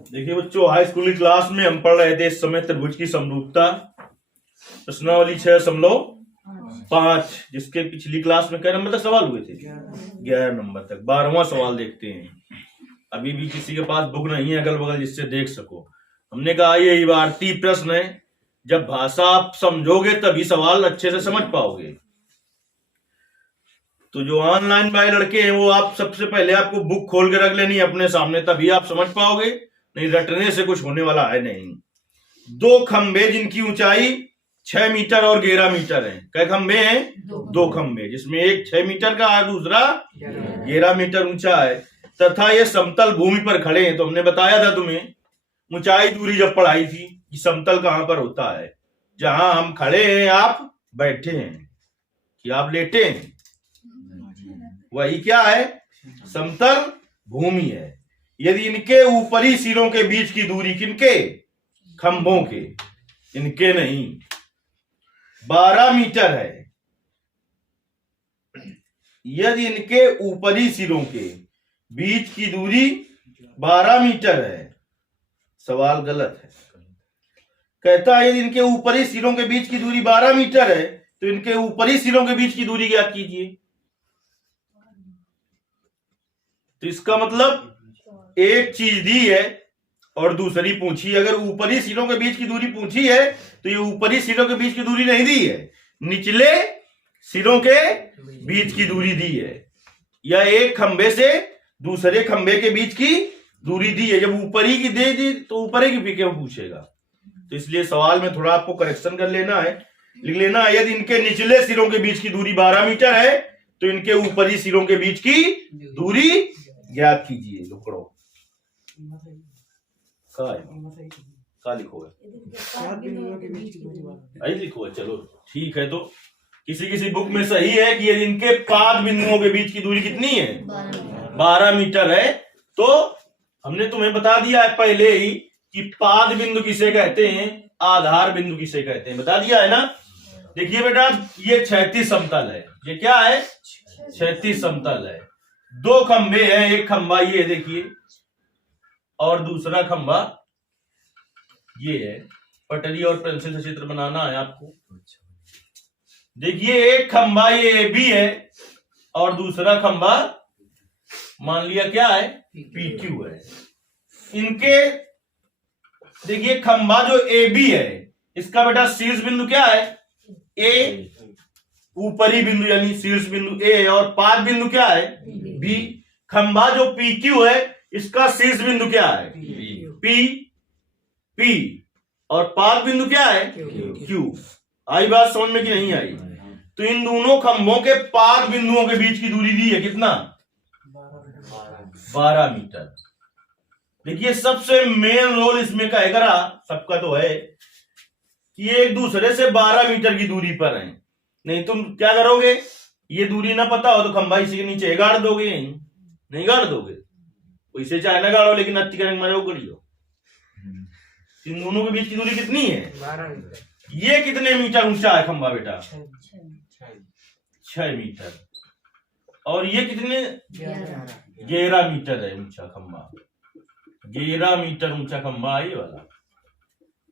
देखिए बच्चों, high school की क्लास में हम पढ़ रहे थे इस समय त्रिभुज की समरूपता प्रश्नावली 6.5, जिसके पिछली क्लास में कै नंबर तक सवाल हुए थे? 11 नंबर तक। 12वां सवाल देखते हैं। अभी भी किसी के पास बुक नहीं है अगल बगल जिससे देख सको। हमने कहा ये इबारती प्रश्न है, जब भाषा आप समझोगे तभी सवाल अच्छे से समझ पाओगे। तो जो ऑनलाइन वाले लड़के हैं वो आप सबसे पहले आपको बुक खोल के रख लेनी है अपने सामने, तभी आप समझ पाओगे, नहीं रटने से कुछ होने वाला है नहीं। दो खंबे जिनकी ऊंचाई 6 मीटर और 11 मीटर है। कै खंबे हैं? दो खंबे, जिसमें एक 6 मीटर का है, दूसरा 11 मीटर ऊंचा है, तथा ये समतल भूमि पर खड़े हैं। तो हमने बताया था तुम्हें ऊंचाई दूरी जब पढ़ाई थी कि समतल कहां पर होता है? जहां हम खड़े हैं, आप बैठे हैं कि आप लेटे हैं, वही क्या है? समतल भूमि है। यदि इनके ऊपरी सिरों के बीच की दूरी, किनके? खंभों के, इनके नहीं, 12 मीटर है। यदि इनके ऊपरी सिरों के बीच की दूरी 12 मीटर है, सवाल गलत है। कहता है यदि इनके ऊपरी सिरों के बीच की दूरी 12 मीटर है तो इनके ऊपरी सिरों के बीच की दूरी ज्ञात कीजिए। तो इसका मतलब एक चीज दी है और दूसरी पूछी। अगर ऊपरी सिरों के बीच की दूरी पूछी है तो ये ऊपरी सिरों के बीच की दूरी नहीं दी है, निचले सिरों के बीच की दूरी दी है, या एक खंबे से दूसरे खंबे के बीच की दूरी दी है। जब ऊपरी की दे दी तो ऊपरी की क्यों पूछेगा? तो इसलिए सवाल में थोड़ा आपको करेक्शन कर लेना है, लिख लेना है यदि इनके निचले सिरों के बीच की दूरी 12 मीटर है तो इनके ऊपरी सिरों के बीच की दूरी ज्ञात कीजिए। लुकड़ो का लिखो है, लिखो है, चलो ठीक है। तो किसी बुक में सही है कि यदि इनके पाद बिंदुओं के बीच की दूरी कितनी है? 12 मीटर है। तो हमने तुम्हें बता दिया है पहले ही कि पाद बिंदु किसे कहते हैं, आधार बिंदु किसे कहते हैं, बता दिया है ना। देखिए बेटा, ये क्षैतिज समतल है। ये क्या है? क्षैतिज समतल है। दो खंबे हैं, एक खंबा ये देखिए और दूसरा खंबा ये है। पटरी और पेंसिल से चित्र बनाना है आपको। देखिए एक खंबा ये बी है और दूसरा खंबा मान लिया क्या है? PQ है। इनके देखिए खंबा जो AB है, इसका बेटा शीर्ष बिंदु क्या है? A, ऊपरी बिंदु यानी शीर्ष बिंदु A, और पाद बिंदु क्या है? B। खंबा जो PQ है, इसका शीर्ष बिंदु क्या है? P, और पाद बिंदु क्या है? Q। आई बात समझ में कि नहीं आई? तो इन दोनों खंभों के पाद बिंदुओं के बीच की दूरी दी है कितना? 12 मीटर। देखिए सबसे मेन रोल इसमें कहेगा, सबका तो है कि एक दूसरे से 12 मीटर की दूरी पर है। नहीं तुम क्या करोगे, ये दूरी ना पता हो तो खंभा इसी के नीचे गाड़ दोगे, नहीं गाड़ दोगे, वैसे चाहे ना गाड़ो लेकिन अति करेंगे मरे गड़ियो। इन दोनों के बीच की दूरी कितनी है? 12 मीटर। ये कितने मीटर ऊंचा है खंभा बेटा? 6 मीटर। और ये कितने? 11 मीटर है ऊंचा खंभा। 11 मीटर ऊंचा खंभा है ये वाला।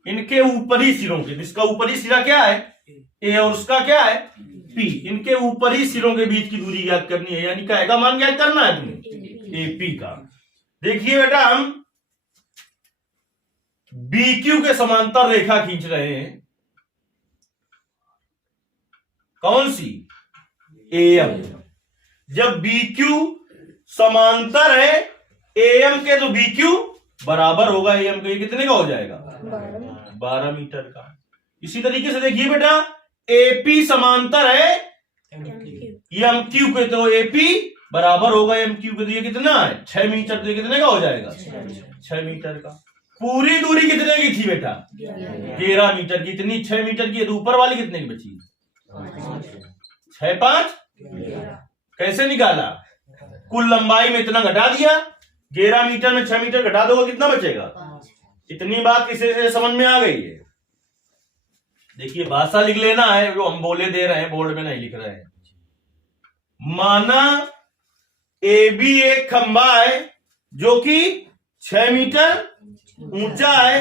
इनके ऊपरी सिरों के, जिसका ऊपरी सिरा क्या है? A, और उसका क्या है? P। इनके ऊपरी सिरों के बीच की दूरी ज्ञात करनी है, यानी का मान ज्ञात करना है तुम्हें AP का। देखिए बेटा, हम BQ के समांतर रेखा खींच रहे हैं। कौन सी? AM। जब BQ समांतर है AM के तो BQ बराबर होगा AM के। कितने का हो जाएगा? 12 मीटर का। इसी तरीके से देखिए बेटा, AP समांतर है MQ के, तो AP बराबर होगा MQ के। तो ये कितना है? 6 मीटर। तो ये कितने का हो जाएगा? 6 मीटर का। पूरी दूरी कितने की थी बेटा? 11 मीटर की। इतनी 6 मीटर की, तो ऊपर वाली कितने की बची? 6 5 कैसे निकाला? कुल लंबाई में इतना घटा दिया, 11 मीटर में 6 मीटर घटा दोगे कितना बचेगा? इतनी बात किसी से समझ में आ गई है? देखिए भाषा लिख लेना है, जो हम बोले दे रहे हैं, बोर्ड में नहीं लिख रहे हैं। माना AB एक खंबा है जो कि 6 मीटर ऊंचा है,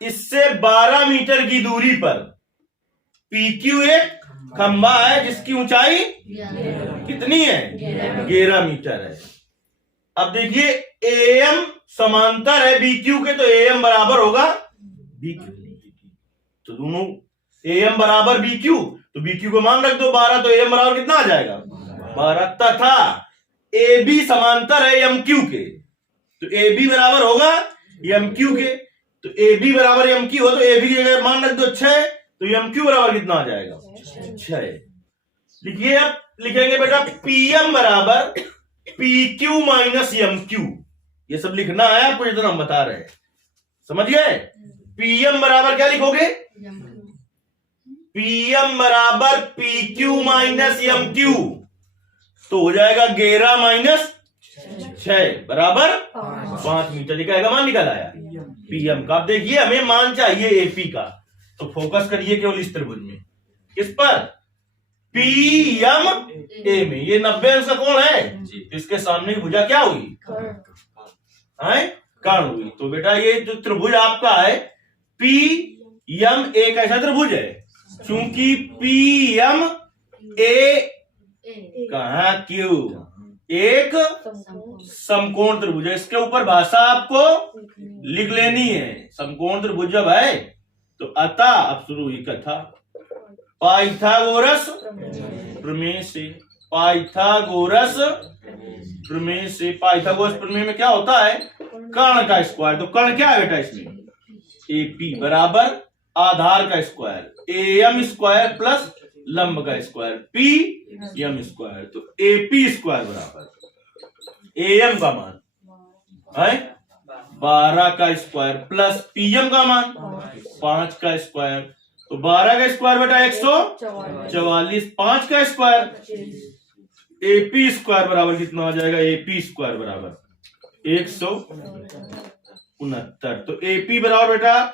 इससे 12 मीटर की दूरी पर PQ एक खंबा है जिसकी ऊंचाई कितनी है? 11 मीटर है। अब देखिए AM समांतर है BQ के, तो AM बराबर होगा BQ। तो दोनों AM बराबर BQ, तो BQ को मान रख दो 12, तो AM बराबर कितना आ जाएगा? 12। तथा AB समांतर है MQ के, तो AB बराबर होगा MQ के, तो AB बराबर MQ हो, तो AB की जगह मान रख दो 6, तो MQ बराबर कितना आ जाएगा? 6। लिखिए, अब लिखेंगे बेटा PM बराबर PQ माइनस MQ। ये सब लिखना है आपको, जितना हम बता रहे हैं, समझ गए? PM बराबर क्या लिखोगे? PM बराबर PQ माइनस MQ, तो हो जाएगा 11 माइनस 6 बराबर 5 मीटर। लिखा मान निकल आया PM का। अब देखिए हमें मान चाहिए AP का, तो फोकस करिए केवल इस त्रिभुज में। किस पर? PM A में। ये 90 अंश का कोण है, इसके सामने की भुजा क्या हुई? कर्ण हुई। तो बेटा ये जो त्रिभुज आपका है PM A कैसा त्रिभुज है? क्योंकि PM A कहा क्यों? एक समकोण त्रिभुज है। इसके ऊपर भाषा आपको लिख लेनी है। समकोण त्रिभुज जब है तो अतः, अब शुरू ही कथा, पाइथागोरस प्रमेय से, पाइथागोरस प्रमेय से। पाइथागोरस प्रमेय में क्या होता है? कर्ण का स्क्वायर। तो कर्ण क्या है बेटा इसमें? AP बराबर आधार का स्क्वायर AM स्क्वायर प्लस लंब का स्क्वायर PM स्क्वायर। तो AP स्क्वायर बराबर AM का मान है 12 का स्क्वायर प्लस PM का मान 5 का स्क्वायर। तो 12 का स्क्वायर बेटा 144, 5 का स्क्वायर AP स्क्वायर बराबर कितना आ जाएगा? AP स्क्वायर बराबर 169। तो AP बराबर बेटा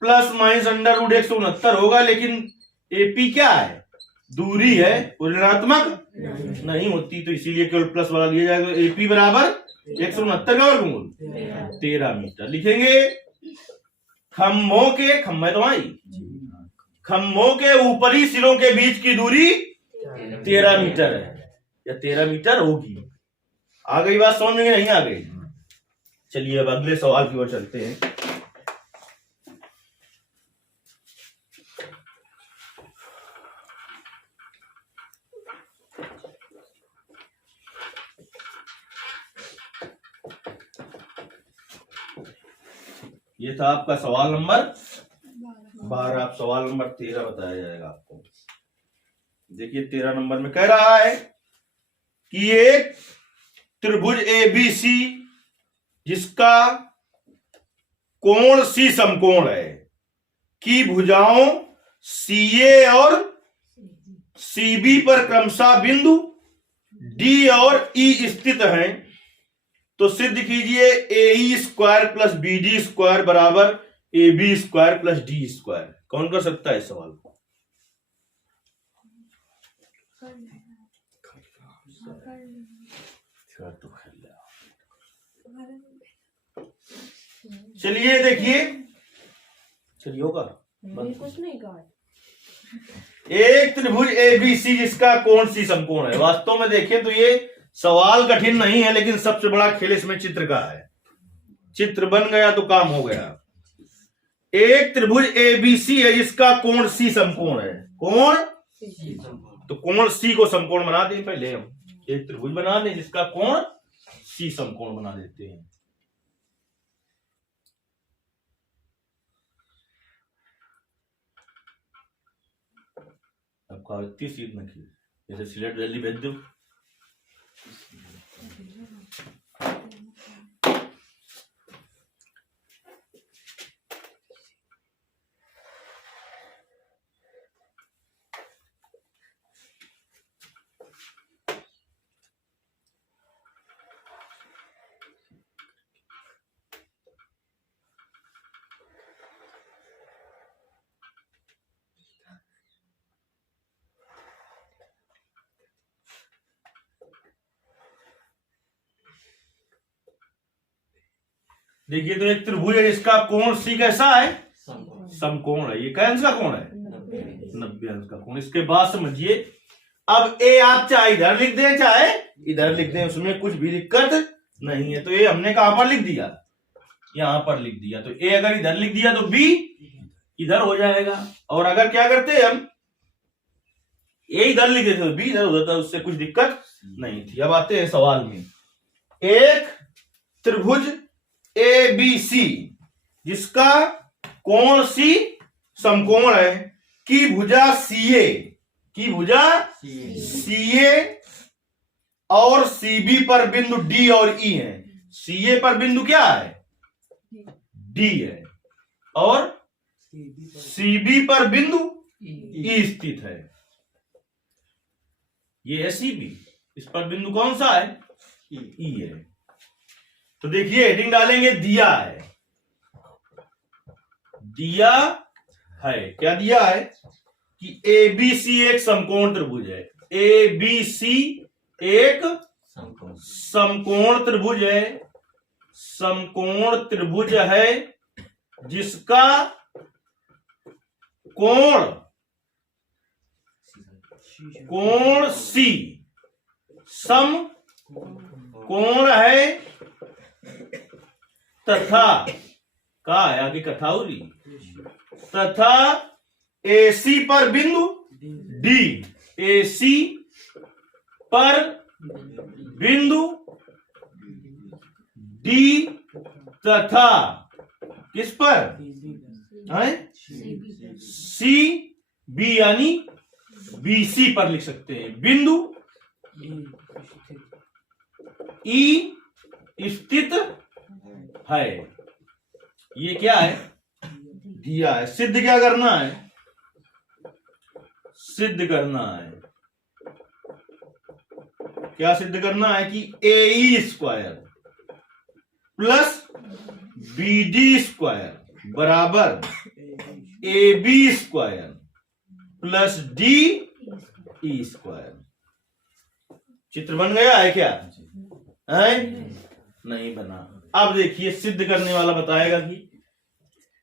प्लस माइनस अंडर रूट 169 होगा, लेकिन AP क्या है? दूरी है, ऋणात्मक नहीं होती, तो इसीलिए केवल प्लस वाला लिया जाएगा। तो AP बराबर 169 का वर्गमूल 13 मीटर। लिखेंगे खंभों के, खंभे तो आई, खंभों के ऊपरी सिरों के बीच की दूरी 13 मीटर है, या 13 मीटर होगी। आ गई बात समझ में? नहीं आ गई? चलिए अब अगले सवाल की ओर चलते हैं। ये था आपका सवाल नंबर 12। आप सवाल नंबर 13 बताया जाएगा आपको। देखिए 13 नंबर में कह रहा है कि एक त्रिभुज ABC जिसका कोण C समकोण है की भुजाओं CA और CB पर क्रमशः बिंदु D और E स्थित हैं, तो सिद्ध कीजिए AE square plus BD square बराबर AB square plus D square. कौन कर सकता है इस सवाल को? चलिए देखिए, चलिए होगा कुछ नहीं कहा। एक त्रिभुज ABC जिसका कोण C समकोण है। वास्तव में देखें तो ये सवाल कठिन नहीं है, लेकिन सबसे बड़ा खेल इसमें चित्र का है। चित्र बन गया तो काम हो गया। एक त्रिभुज ABC है जिसका कोण C समकोण है। कोण तो कोण C को समकोण बना दें। पहले हम एक त्रिभुज बना दें जिसका कोण C समकोण बना देते हैं। आपका इतनी सीट न खींच, जैसे सिलेट जल्दी भेज दो। देखिए तो एक त्रिभुज है जिसका कोण सी कैसा है, समकोण है। ये क्या अंश का कोण है, 90 अंश का कोण। इसके बाद समझिए, अब ए आप चाहे इधर लिख दें चाहे इधर लिख दें, उसमें कुछ भी दिक्कत नहीं है। तो ए हमने कहां पर लिख दिया, यहां पर लिख दिया। तो ए अगर इधर लिख दिया तो बी इधर हो जाएगा। और अगर क्या करते हैं हम, ए इधर लिख देते तो बी इधर हो जाता, उससे कुछ दिक्कत नहीं थी। अब आते हैं सवाल में। एक त्रिभुज ए बी सी जिसका कोण सी समकोण है, की भुजा सीए और सीबी पर बिंदु डी और ई है। सीए पर बिंदु क्या है, डी है, और सीबी पर बिंदु ई स्थित है। ये है सीबी, इस पर बिंदु कौन सा है, ई है। तो देखिए हेडिंग डालेंगे, दिया है, दिया है, क्या दिया है कि ए बी सी एक समकोण त्रिभुज है। ए बी सी एक समकोण त्रिभुज है, समकोण त्रिभुज है जिसका कोण सी समकोण है तथा, का है आगे कथाउरी, तथा एसी पर बिंदु डी, एसी पर बिंदु डी तथा किस पर है, सी बी यानी बीसी पर लिख सकते हैं। बिंदु ई स्थित है। ये क्या है, दिया है। सिद्ध क्या करना है, सिद्ध करना है, क्या सिद्ध करना है कि a e square plus b D square बराबर a b square plus d e square. चित्र बन गया है क्या, है नहीं बना। अब देखिए सिद्ध करने वाला बताएगा कि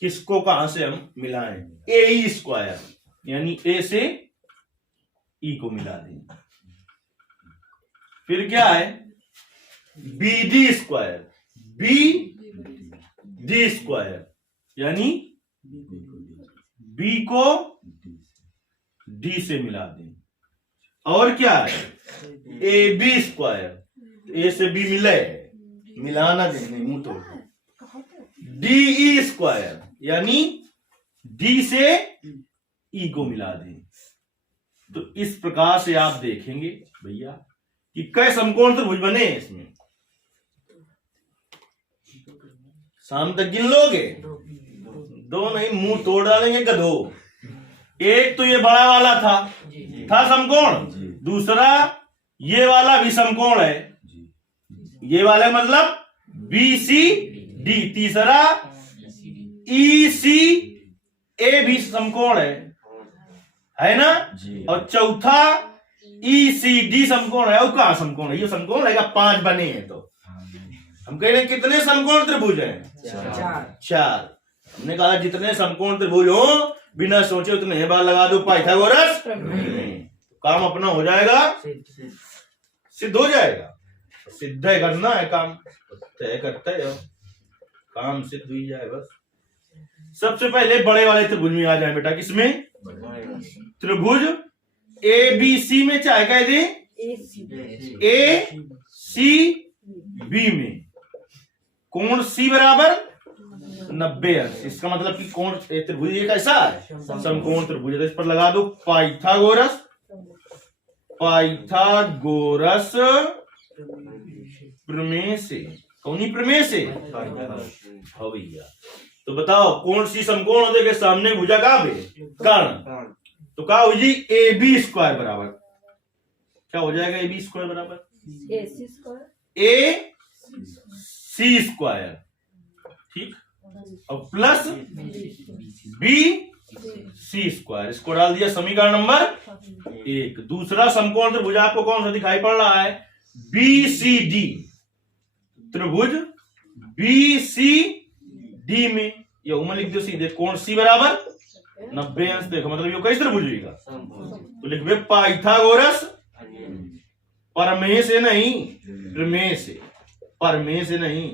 किसको कहां से हम मिलाएं। ए ई स्क्वायर यानी ए से ई को मिला दें। फिर क्या है, B D square, B D square यानी बी को डी से मिला दें। और क्या है, ए बी स्क्वायर, ए से बी मिले, मिलाना देने मुंह तोड़, डी ई स्क्वायर यानी डी से ई को मिला दें। तो इस प्रकार से आप देखेंगे भैया कि कई समकोण त्रिभुज बने हैं इसमें। शाम तक गिन लोगे, दो नहीं मुंह तोड़ डालेंगे गधो। एक तो ये बड़ा वाला था समकोण, दूसरा ये वाला भी समकोण है, ये वाला मतलब बी सी डी, तीसरा ई सी ए भी समकोण है ना जी। और चौथा ई सी डी समकोण है। और कहां समकोण है, ये समकोण है, 5 बने हैं। तो हम कह रहे हैं कितने समकोण त्रिभुज हैं, 4। हमने कहा जितने समकोण त्रिभुज हो बिना सोचे उतने बार लगा दो पाइथागोरस, काम अपना हो जाएगा, सिद्ध हो जाएगा। सिद्ध करना है काम, तय करते हो, काम सिद्ध हुई जाए बस। सबसे पहले बड़े वाले त्रिभुज में आ जाए बेटा, किसमें, त्रिभुज ए बी सी में, चाहे कह दे ए सी बी में कोण सी बराबर 90 अंश। इसका मतलब कि कोण त्रिभुज ये कैसा है, समकोण त्रिभुज। तो इस पर लगा दो पाइथागोरस, पाइथागोरस प्रमेय से। कौनी प्रमेय से, हाँ भैया। तो बताओ कोण सी समकोण होने के सामने भुजा कहां पे, कर्ण। तो क्या हो जी, ए बी स्क्वायर बराबर, क्या हो जाएगा, ए बी स्क्वायर बराबर ए सी स्क्वायर, ठीक, और प्लस बी सी स्क्वायर। इसको डाल दिया समीकरण नंबर 1। दूसरा समकोण त्रिभुज आपको कौन सा दिखाई पड़ रहा है, बी सी डी त्रिभुज बी सी डी में, ये उम्र लिख दो सीधे, कोण सी बराबर 90 अंश। देखो मतलब ये कैसे त्रिभुज होगा, तो लिख दे पाइथागोरस प्रमेय से नहीं, प्रमेय से, प्रमेय से नहीं,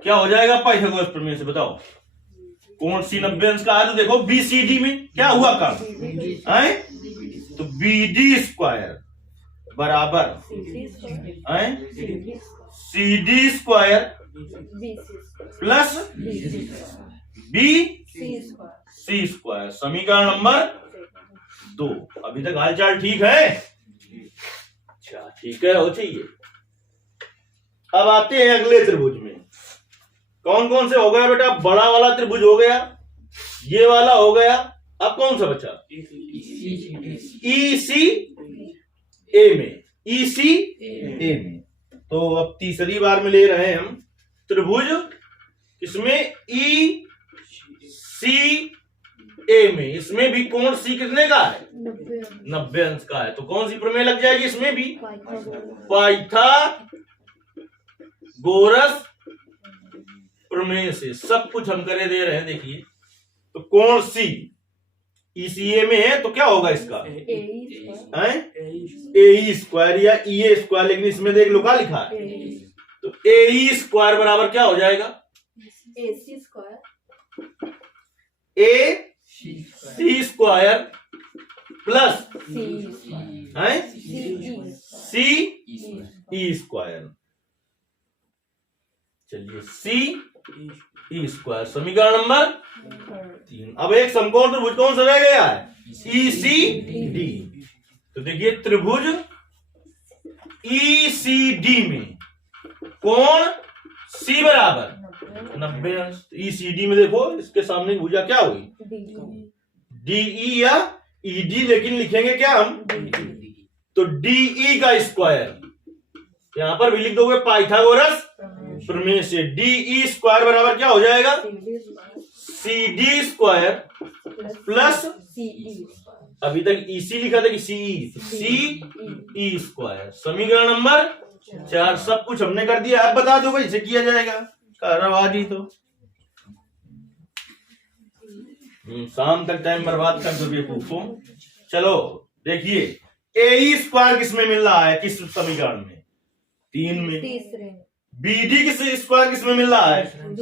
क्या हो जाएगा पाइथागोरस प्रमेय से, बताओ। कोण सी 90 अंश का है, तो देखो बीसीडी में क्या हुआ काम है, तो बीडी स्क्वायर बराबर CD square plus B C square, समीकरण नंबर 2। अभी तक हालचाल ठीक है? अच्छा ठीक है, हो चाहिए। अब आते हैं अगले त्रिभुज में। कौन कौन से हो गया बेटा? बड़ा वाला त्रिभुज हो गया, ये वाला हो गया, अब कौन सा बचा? ईसी ए में, ईसी ए में। तो अब तीसरी बार में ले रहे हैं हम त्रिभुज, इसमें ई सी ए में, इसमें भी कोण सी कितने का है? 90 अंश का है। तो कौन सी प्रमेय लग जाएगी इसमें भी? पाइथागोरस प्रमेय से। सब कुछ हम करे दे रहे हैं, देखिए। तो कोण सी ईसीए में है, तो क्या होगा इसका? ए स्क्वायर या ई स्क्वायर, लेकिन इसमें देख लो क्या लिखा है, तो ए स्क्वायर बराबर क्या हो जाएगा? ए c square plus c e square. चलिए सी ई स्क्वायर, समीकरण नंबर 3। अब एक समकोण त्रिभुज कौन सा रह गया है? ई सी डी। तो देखिए त्रिभुज ई सी डी में कोण सी बराबर 90 अंश। ई सी डी में देखो इसके सामने भुजा क्या हुई? डीई या ईडी, लेकिन लिखेंगे क्या हम? तो डीई का स्क्वायर, यहां पर भी लिख दोगे पाइथागोरस प्रमेय से। डीई स्क्वायर बराबर क्या हो जाएगा? सी स्क्वायर प्लस, अभी तक ईसी लिखा था कि सी ई स्क्वायर, समीकरण नंबर 4। सब कुछ हमने कर दिया, अब बता दो भाई इसे किया जाएगा। कारवाजी तो शाम तक टाइम बर्बाद कर दोगे पूछो। चलो देखिए, ए स्क्वायर किस में मिल रहा है? किस समीकरण में? 3 में। बीडी किस स्क्वायर किस में मिल रहा है?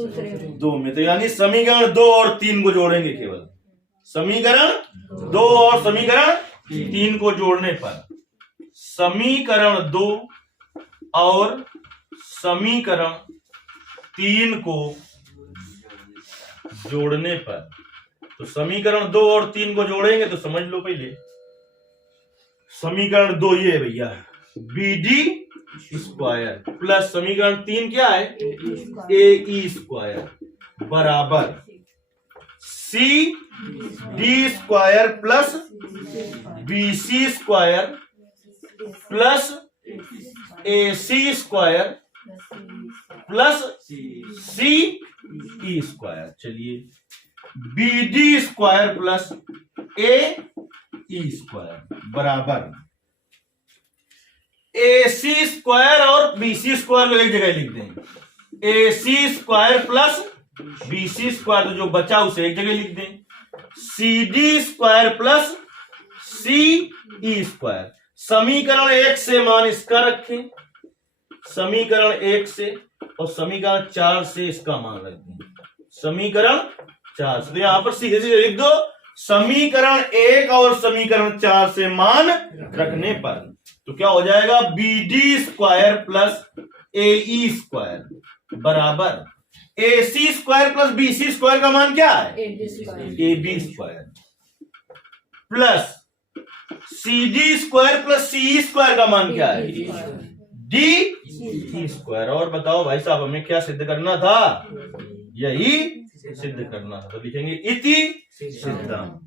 2 में। तो यानी समीकरण 2 और 3 को जोड़ेंगे, केवल समीकरण 2 और समीकरण 3 को जोड़ने पर, समीकरण 2 और समीकरण 3 को जोड़ने पर, तो समीकरण 2 और 3 को जोड़ेंगे तो समझ लो पहले। समीकरण 2 ये है भैया, बीडी स्क्वायर प्लस समीकरण 3 क्या है? ए स्क्वायर बराबर c d square plus B C square plus a c square plus c e square. चलिए b D square plus a e square बराबर ए सी स्क्वायर और बी सी square को एक जगह लिख दें। A c square plus B C square, तो जो बचा उसे एक जगह लिख दें। C d square plus c e square. समीकरण 1 से मान इसका रखें, समीकरण 1 से, और समीकरण 4 से इसका मान रख दें। समीकरण 4 से, तो यहां पर सीधे सीधे लिख दो, समीकरण 1 और समीकरण 4 से मान रखने पर तो क्या हो जाएगा? B D square plus a e square बराबर a c square plus B C square का मान क्या है? A b square plus c d square plus c e square का मान क्या है? D e square. और बताओ भाई साहब हमें क्या सिद्ध करना था? यही सिद्ध करना था। तो लिखेंगे इति सिद्धम।